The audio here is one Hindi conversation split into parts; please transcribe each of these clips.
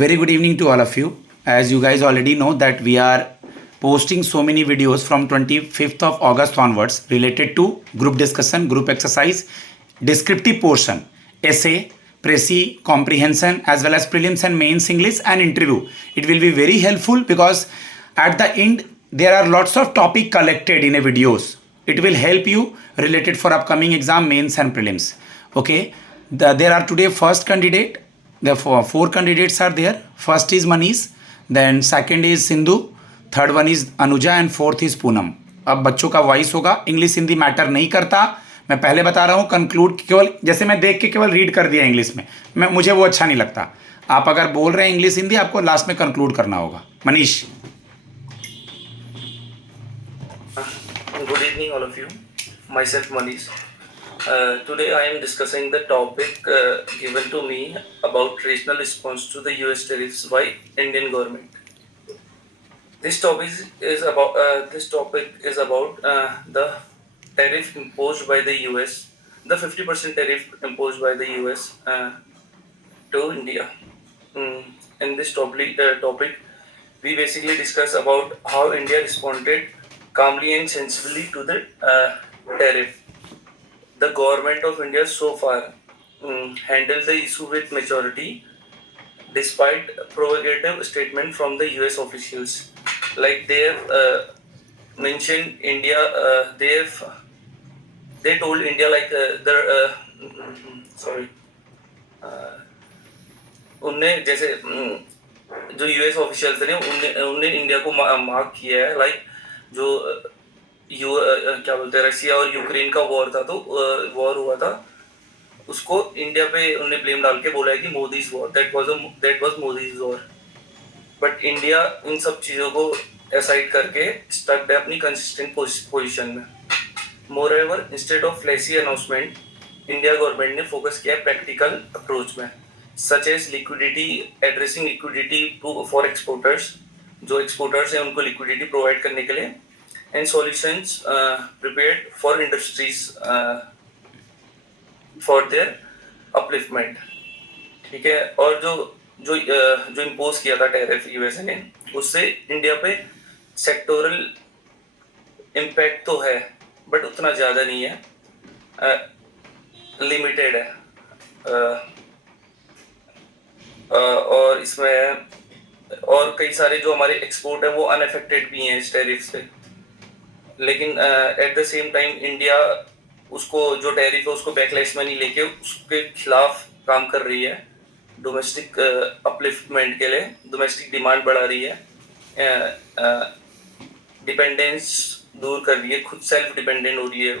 Very good evening to all of you. As you guys already know that we are posting so many videos from 25th of August onwards related to group discussion, group exercise, descriptive portion, essay, Presi, comprehension as well as prelims and mains English and interview. It will be very helpful because at the end there are lots of topic collected in a videos. It will help you related for upcoming exam, mains and prelims. Okay, there are today first candidate. Therefore, four candidates are there. First is Manish, then second is Sindhu, third one is Anuja and fourth is Poonam. अब बच्चों का वॉइस होगा. इंग्लिश हिंदी मैटर नहीं करता. मैं पहले बता रहा हूँ, कंक्लूड केवल जैसे मैं देख के केवल रीड कर दिया इंग्लिश में, मुझे वो अच्छा नहीं लगता. आप अगर बोल रहे हैं इंग्लिश हिंदी, आपको लास्ट में कंक्लूड करना होगा. Manish. Good evening, all of you. Myself Manish. Today I am discussing the topic given to me about regional response to the US tariffs by Indian government. This topic is about the tariff imposed by the US, the 50% tariff imposed by the US to India. In this topic, we basically discuss about how India responded calmly and sensibly to the tariff. The government of India so far handled the issue with maturity, despite provocative statement from the US officials. Like they have mentioned India, they told India like उनने जैसे जो यूएस ऑफिशियल्स थे उनने इंडिया को मार्क किया है. लाइक जो क्या बोलते हैं, रशिया और यूक्रेन का वॉर था, तो वॉर हुआ था, उसको इंडिया पे उन्होंने ब्लेम डाल के बोला है कि Modi's war, that was Modi's war. But India इन सब चीज़ों को असाइड करके स्टक है अपनी कंसिस्टेंट पोजीशन में. Moreover, instead of flashy announcement, India government ने फोकस किया प्रैक्टिकल अप्रोच में, such as liquidity, addressing liquidity for exporters. जो एक्सपोर्टर्स हैं उनको लिक्विडिटी प्रोवाइड करने के लिए, and solutions prepared for industries for their upliftment. ठीक है. और जो इम्पोज किया था टैरिफ यूएसए ने, उससे इंडिया पे सेक्टोरल इम्पैक्ट तो है, बट उतना ज़्यादा नहीं है, लिमिटेड है. और इसमें और कई सारे जो हमारे एक्सपोर्ट है वो अनअफेक्टेड भी हैं इस टैरिफ से. लेकिन at the same time India उसको जो टैरिफ है उसको बैकलैश में नहीं लेके उसके खिलाफ काम कर रही है. डोमेस्टिक अपलिफ्टमेंट के लिए डोमेस्टिक डिमांड बढ़ा रही है, डिपेंडेंस दूर कर रही है, खुद सेल्फ डिपेंडेंट हो रही है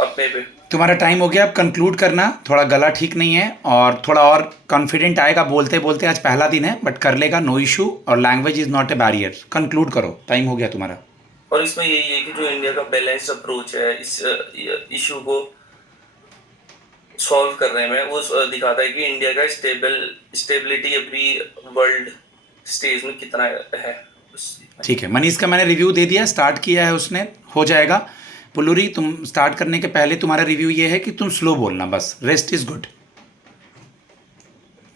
अपने पे. तुम्हारा टाइम हो गया, अब कंक्लूड करना. थोड़ा गला ठीक नहीं है और थोड़ा और कॉन्फिडेंट आएगा बोलते बोलते. आज पहला दिन है, बट कर लेगा, नो इशू. और language is not a barrier. Conclude करो, टाइम हो गया तुम्हारा. और इसमें यही है कि जो इंडिया का बैलेंस अप्रोच है इस इशू को सॉल्व करने में, वो दिखाता है कि इंडिया का स्टेबिलिटी अभी वर्ल्ड स्टेज में कितना है. ठीक है. मनीष का मैंने रिव्यू दे दिया, स्टार्ट किया है उसने, हो जाएगा. पुलूरी, तुम स्टार्ट करने के पहले तुम्हारा रिव्यू ये है कि तुम स्लो बोलना, बस. Rest is good.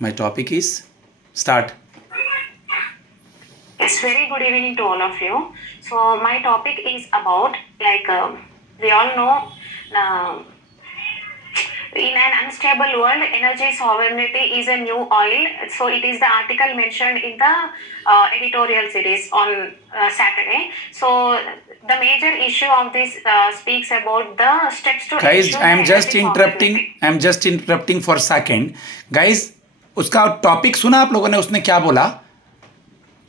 My topic is start. Yes, very good evening to all of you. So my topic is about we all know in an unstable world, energy sovereignty is a new oil. So it is the article mentioned in the editorial series on Saturday. So the major issue of this speaks about the steps to. Guys, I am just interrupting for a second. Guys, उसका टॉपिक सुना आप लोगों ने? उसने क्या बोला?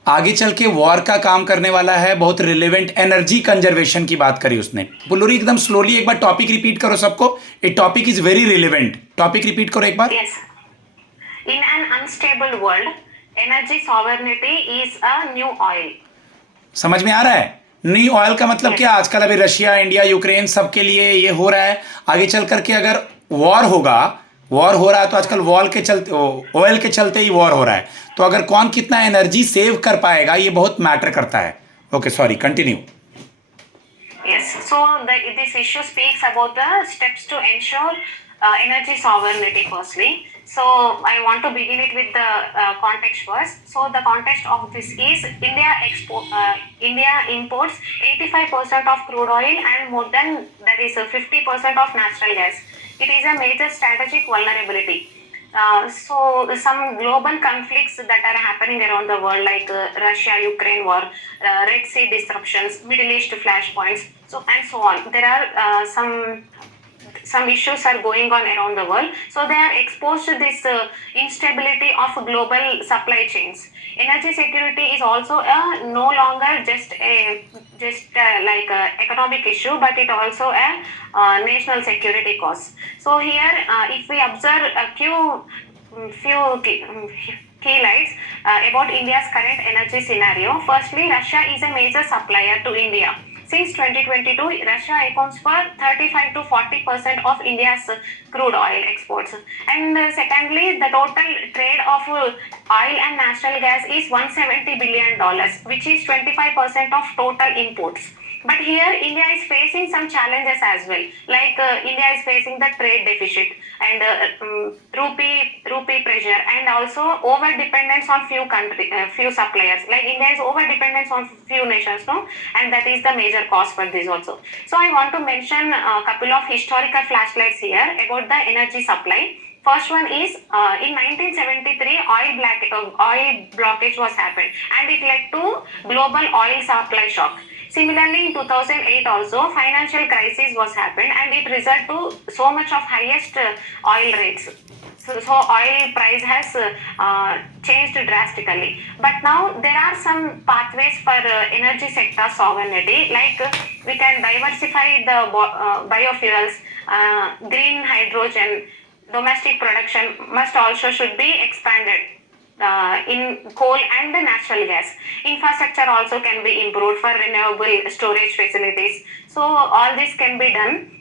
आगे चल के वॉर का काम करने वाला है, बहुत रिलेवेंट एनर्जी कंजर्वेशन की बात करी उसने. पुलूरी, एकदम स्लोली एक बार टॉपिक रिपीट करो सबको. A topic is very relevant. Topic repeat करो एक बार. Yes. In an unstable world, energy sovereignty is a new oil. समझ में आ रहा है? न्यू ऑयल का मतलब क्या? आजकल अभी रशिया, इंडिया, यूक्रेन सबके लिए ये हो रहा है. आगे चल करके अगर वॉर होगा, वॉर हो रहा है तो आजकल ऑयल के चलते ही वॉर हो रहा है. तो अगर कौन कितना एनर्जी सेव कर पाएगा, ये बहुत मैटर करता है. Okay, sorry, continue. Yes, so this issue speaks about the steps to ensure energy sovereignty firstly. So I want to begin it with the context first. So the context of this is India imports 85% of crude oil and more than that is 50% of natural gas. It is a major strategic vulnerability. So some global conflicts that are happening around the world, like Russia-Ukraine war, Red Sea disruptions, Middle East flashpoints, so and so on. There are some issues are going on around the world, so they are exposed to this instability of global supply chains. Energy security is also no longer just like a economic issue, but it also a national security cause. So here, if we observe a few lights about India's current energy scenario. Firstly, Russia is a major supplier to India. Since 2022, Russia accounts for 35 to 40% of India's crude oil exports. And secondly, the total trade of oil and natural gas is $170 billion, which is 25% of total imports. But here, India is facing some challenges as well. Like India is facing the trade deficit and rupee pressure, and also over dependence on few suppliers. Like India is over dependence on few nations, no, and that is the major cause for this also. So I want to mention a couple of historical flashlights here about the energy supply. First one is in 1973, oil blockage was happened, and it led to global oil supply shock. Similarly, in 2008 also, financial crisis was happened, and it resulted to so much of highest oil rates. So oil price has changed drastically. But now there are some pathways for energy sector sovereignty, like we can diversify the biofuels, green hydrogen, domestic production must also should be expanded in coal and the natural gas. Infrastructure also can be improved for renewable storage facilities. So all this can be done.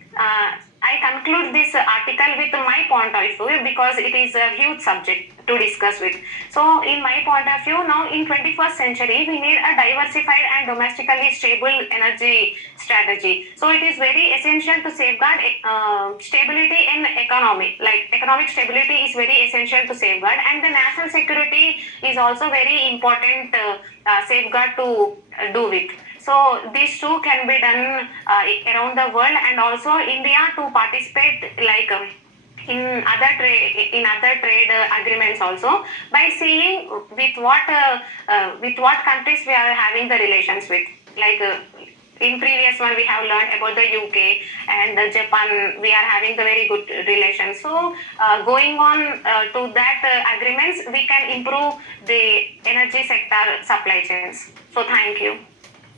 I conclude this article with my point of view because it is a huge subject to discuss with. So in my point of view, now in 21st century, we need a diversified and domestically stable energy strategy. So it is very essential to safeguard stability in economy. Like economic stability is very essential to safeguard, and the national security is also very important safeguard to do with. So these two can be done around the world, and also India to participate like in other trade agreements also, by seeing with what countries we are having the relations with. Like in previous one we have learned about the UK and the Japan. We are having the very good relations. So going on to that agreements, we can improve the energy sector supply chains. So thank you.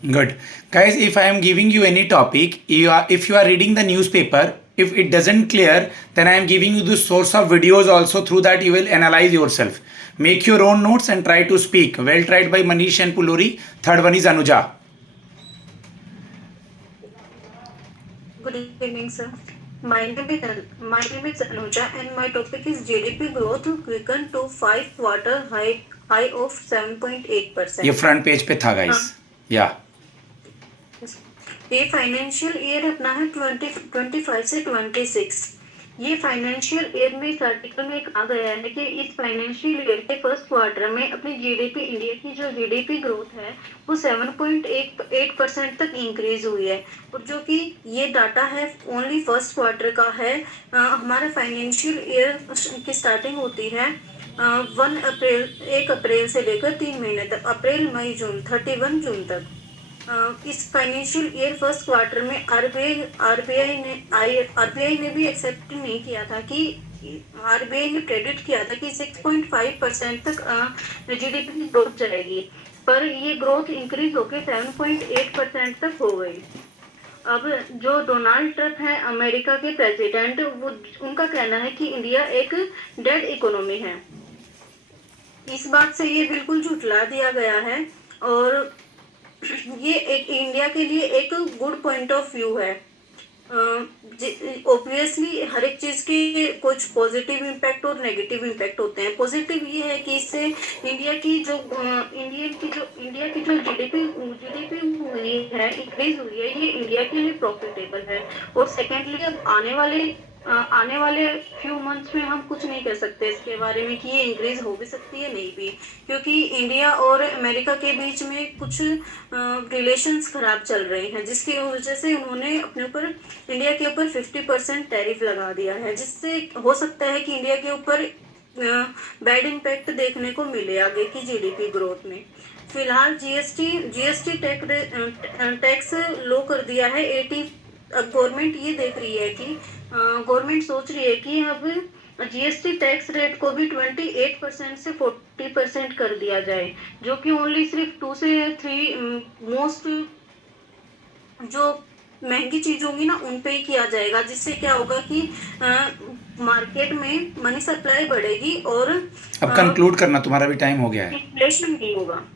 Good. Guys, if I am giving you any topic, if you are reading the newspaper, if it doesn't clear, then I am giving you the source of videos also. Through that you will analyze yourself. Make your own notes and try to speak. Well tried by Manish and Puluri. Third one is Anuja. Good evening, sir. My name is Anuja, and my topic is GDP growth quickened to 5-quarter high of 7.8%. ये front page पे था guys. Yeah. ये फाइनेंशियल ईयर अपना है 2025 से 26। ये फाइनेंशियल ईयर में इस आर्टिकल में कहा गया है कि इस फाइनेंशियल ईयर के फर्स्ट क्वार्टर में अपनी जीडीपी, इंडिया की जो जीडीपी ग्रोथ है वो 7.8% तक इंक्रीज हुई है, और जो कि ये डाटा है ओनली फर्स्ट क्वार्टर का है। हमारा फाइनेंशियल ईयर की स्टार्टिंग होती है 1 अप्रैल से लेकर 3 महीने तक, अप्रैल मई जून 31 जून तक। इस फाइनेंशियल ईयर फर्स्ट क्वार्टर में आरबीआई ने भी एक्सेप्ट नहीं किया था कि आरबीआई ने प्रेडिक्ट किया था कि 6.5% तक जीडीपी की ग्रोथ जाएगी, पर ये ग्रोथ इंक्रीज होकर 7.8% तक हो गई। अब जो डोनाल्ड ट्रम्प है अमेरिका के प्रेसिडेंट, वो उनका कहना है कि इंडिया एक डेड इकोनॉमी है। इस बात से ये बिल्कुल झुठला दिया गया है, और ये एक इंडिया के लिए एक गुड पॉइंट ऑफ व्यू है। ऑब्वियसली हर एक चीज़ के कुछ पॉजिटिव इम्पैक्ट और नेगेटिव इम्पैक्ट होते हैं। पॉजिटिव ये है कि इससे इंडिया की जो जीडीपी हुई है, इंक्रीज हुई है, ये इंडिया के लिए प्रॉफिटेबल है। और सेकेंडली अब आने वाले आने वाले फ्यू मंथ्स में हम कुछ नहीं कह सकते इसके बारे में कि ये इंक्रीज हो भी सकती है नहीं भी, क्योंकि इंडिया और अमेरिका के बीच में कुछ रिलेशंस खराब चल रहे हैं, जिसकी वजह से उन्होंने अपने ऊपर इंडिया के ऊपर 50% टैरिफ लगा दिया है, जिससे हो सकता है कि इंडिया के ऊपर बैड इम्पैक्ट देखने को मिले आगे की जीडीपी ग्रोथ में। फिलहाल जीएसटी टैक्स लो कर दिया है 80। अब गवर्नमेंट ये देख रही है कि गवर्नमेंट सोच रही है कि अब जीएसटी टैक्स रेट को भी 28% से 40% कर दिया जाए, जो कि ओनली सिर्फ 2 से 3 मोस्ट जो महंगी चीज होंगी ना उन पे ही किया जाएगा, जिससे क्या होगा कि मार्केट में मनी सप्लाई बढ़ेगी और अब कंक्लूड करना, तुम्हारा भी टाइम हो गया है। इन्फ्लेशन नहीं होगा।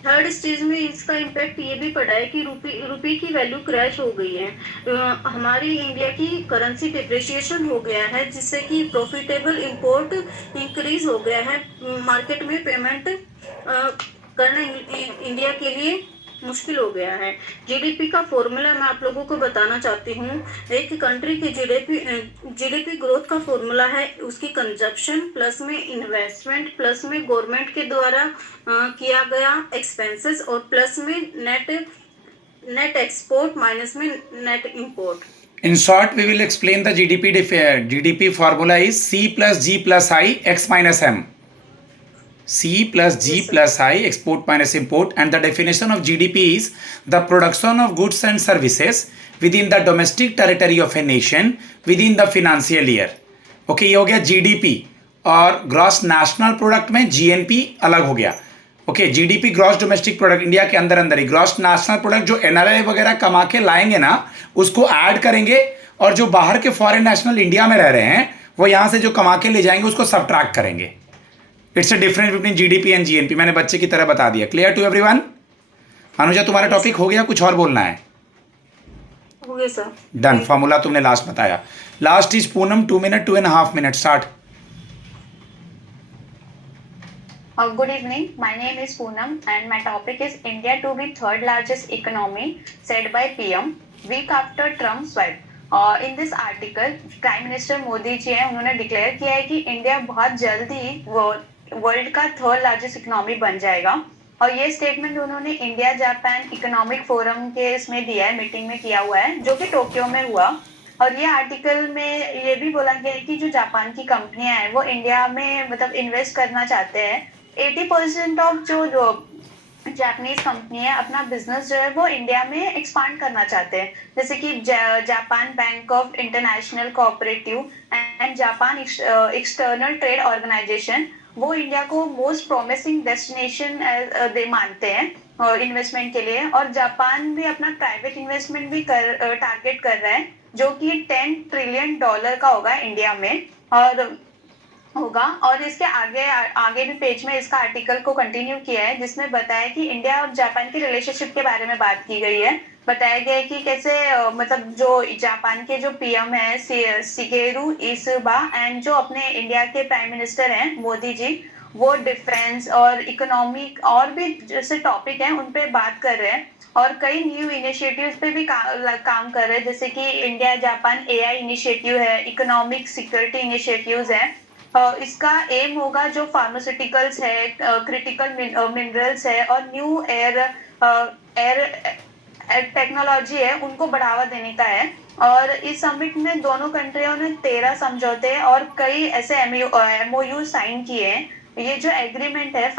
थर्ड स्टेज में इसका इम्पैक्ट ये भी पड़ा है कि रुपये की वैल्यू क्रैश हो गई है। हमारी इंडिया की करेंसी डिप्रिशिएशन हो गया है, जिससे कि प्रॉफिटेबल इंपोर्ट इंक्रीज हो गया है। मार्केट में पेमेंट करना इंडिया के लिए मुश्किल हो गया है। जीडीपी का फॉर्मूला मैं आप लोगों को बताना चाहती हूँ। एक कंट्री की जीडीपी ग्रोथ का फॉर्मूला है उसकी कंजप्शन प्लस में इन्वेस्टमेंट प्लस में गवर्नमेंट के द्वारा किया गया एक्सपेंसेस और प्लस में नेट एक्सपोर्ट माइनस में net import. In short, we will explain the GDP formula is C plus G plus I X minus M. C plus G Yes, sir. plus I, export minus import, and the definition of GDP is the production of goods and services within the domestic territory of a nation within the financial year. Okay, ये हो गया GDP, और ग्रॉस नेशनल प्रोडक्ट में GNP अलग हो गया। Okay, GDP gross domestic product, India के अंदर अंदर ही ग्रॉस नेशनल प्रोडक्ट जो एनआरआई वगैरह कमा के लाएंगे ना उसको ऐड करेंगे, और जो बाहर के फॉरेन नेशनल इंडिया में रह रहे हैं वो यहाँ से जो कमा के ले जाएंगे उसको सब्ट्रैक्ट करेंगे। It's a difference between GDP and GNP. मैंने बच्चे की तरह बता दिया। Clear to everyone? अनुजा, तुम्हारा टॉपिक हो गया, कुछ और बोलना है? हो गया सर। डन। फॉर्मूला तुमने लास्ट बताया। Last is Poonam, 2 minute 2.5 minute start. Good evening. My name is Poonam and my topic is India to be third largest economy said by PM week after Trump swipe. In this article, Prime Minister Modi ji हैं, उन्होंने डिक्लेयर किया है कि इंडिया बहुत जल्द ही वर्ल्ड का थर्ड लार्जेस्ट इकोनॉमी बन जाएगा, और ये स्टेटमेंट उन्होंने इंडिया जापान इकोनॉमिक फोरम के इसमें दिया है, मीटिंग में किया हुआ है जो कि टोक्यो में हुआ। और ये आर्टिकल में ये भी बोला गया है कि जो जापान की कंपनियां हैं वो इंडिया में मतलब इन्वेस्ट करना चाहते हैं। 80% ऑफ जो जापानीज कंपनी है अपना बिजनेस जो है वो इंडिया में एक्सपांड करना चाहते हैं, जैसे कि Japan Bank of International Cooperative and Japan External Trade Organization, वो इंडिया को मोस्ट प्रोमिसिंग डेस्टिनेशन दे मानते हैं इन्वेस्टमेंट के लिए। और जापान भी अपना प्राइवेट इन्वेस्टमेंट भी टारगेट कर रहा है, जो कि $10 ट्रिलियन का होगा इंडिया में और इसके आगे भी पेज में इसका आर्टिकल को कंटिन्यू किया है, जिसमें बताया कि इंडिया और जापान की रिलेशनशिप के बारे में बात की गई है। बताया गया है कि कैसे मतलब जो जापान के जो पीएम है शिगेरू इसुबा एंड जो अपने इंडिया के प्राइम मिनिस्टर हैं मोदी जी, वो डिफेंस और इकोनॉमिक और भी जैसे टॉपिक हैं उन पे बात कर रहे हैं, और कई न्यू इनिशिएटिव्स पे भी काम कर रहे हैं, जैसे कि इंडिया जापान एआई इनिशिएटिव है, इकोनॉमिक सिक्योरिटी इनिशिएटिव्स है। इसका एम होगा जो फार्मास्यूटिकल्स है, क्रिटिकल मिनरल्स है और न्यू एयर टेक्नोलॉजी है, उनको बढ़ावा देने का है। और इस समिट में दोनों कंट्रियों ने 13 समझौते और कई ऐसे एमओयू साइन किए हैं। ये जो एग्रीमेंट है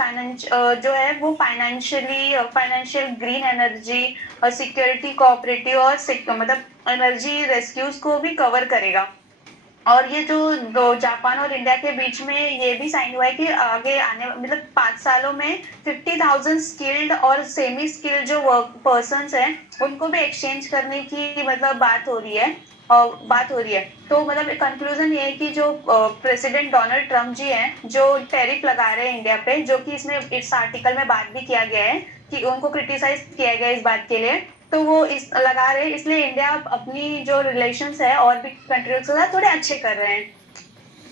जो है वो फाइनेंशियल ग्रीन एनर्जी और सिक्योरिटी कोऑपरेटिव और मतलब एनर्जी रेस्क्यूज को भी कवर करेगा। और ये जो जापान और इंडिया के बीच में ये भी साइन हुआ है कि आगे आने मतलब 5 सालों में 50,000 स्किल्ड और सेमी स्किल्ड जो वर्क पर्सन्स हैं उनको भी एक्सचेंज करने की मतलब बात हो रही है। तो मतलब कंक्लूजन ये है कि जो प्रेसिडेंट डोनाल्ड ट्रम्प जी हैं जो टैरिफ लगा रहे हैं इंडिया पे, जो कि इसमें इस आर्टिकल में बात भी किया गया है कि उनको क्रिटिसाइज किया गया इस बात के लिए, तो वो इस लगा रहे हैं, इसलिए इंडिया अपनी जो रिलेशंस है और भी कंट्रीज के साथ थोड़े अच्छे कर रहे हैं।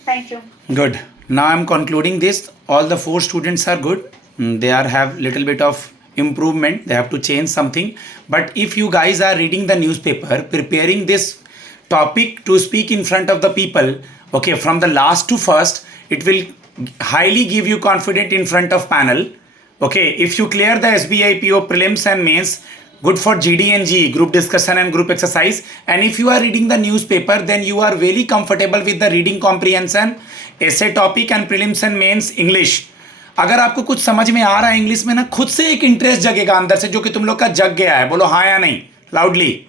Thank you. Good. Now I'm concluding this. All the 4 students are good. They are have little bit of improvement, they have to change something. But if you guys are reading the newspaper, preparing this topic to speak in front of the people, okay, from the last to first, it will highly give you confidence in front of panel. Okay, if you clear the SBI PO prelims and mains, good for GD and GE, group discussion and group exercise. And if you are reading the newspaper, then you are very comfortable with the reading comprehension, essay topic and prelims and mains English. अगर आपको कुछ समझ में आ रहा है इंग्लिश में ना, खुद से एक इंटरेस्ट जगेगा अंदर से, जो कि तुम लोग का जग गया है. बोलो हाँ या नहीं लाउडली.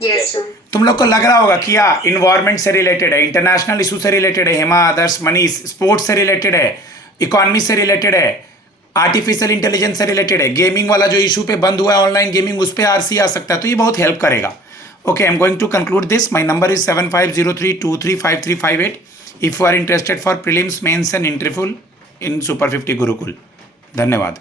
Yes, sir. तुम लोग को लग रहा होगा कि या इन्वायरमेंट से रिलेटेड है, इंटरनेशनल इशू से रिलेटेड है, हेमा, आदर्श, मनीष, स्पोर्ट्स से रिलेटेड है, इकोनॉमी से रिलेटेड है, आर्टिफिशियल इंटेलिजेंस से रिलेटेड है, गेमिंग वाला जो इशू पे बंद हुआ है ऑनलाइन गेमिंग, उस पर आरसी आ सकता है. तो ये बहुत हेल्प करेगा. Okay, I am going to conclude this. My number is 7503235358 if you are interested for prelims, mains and interview in Super 50 Gurukul. धन्यवाद.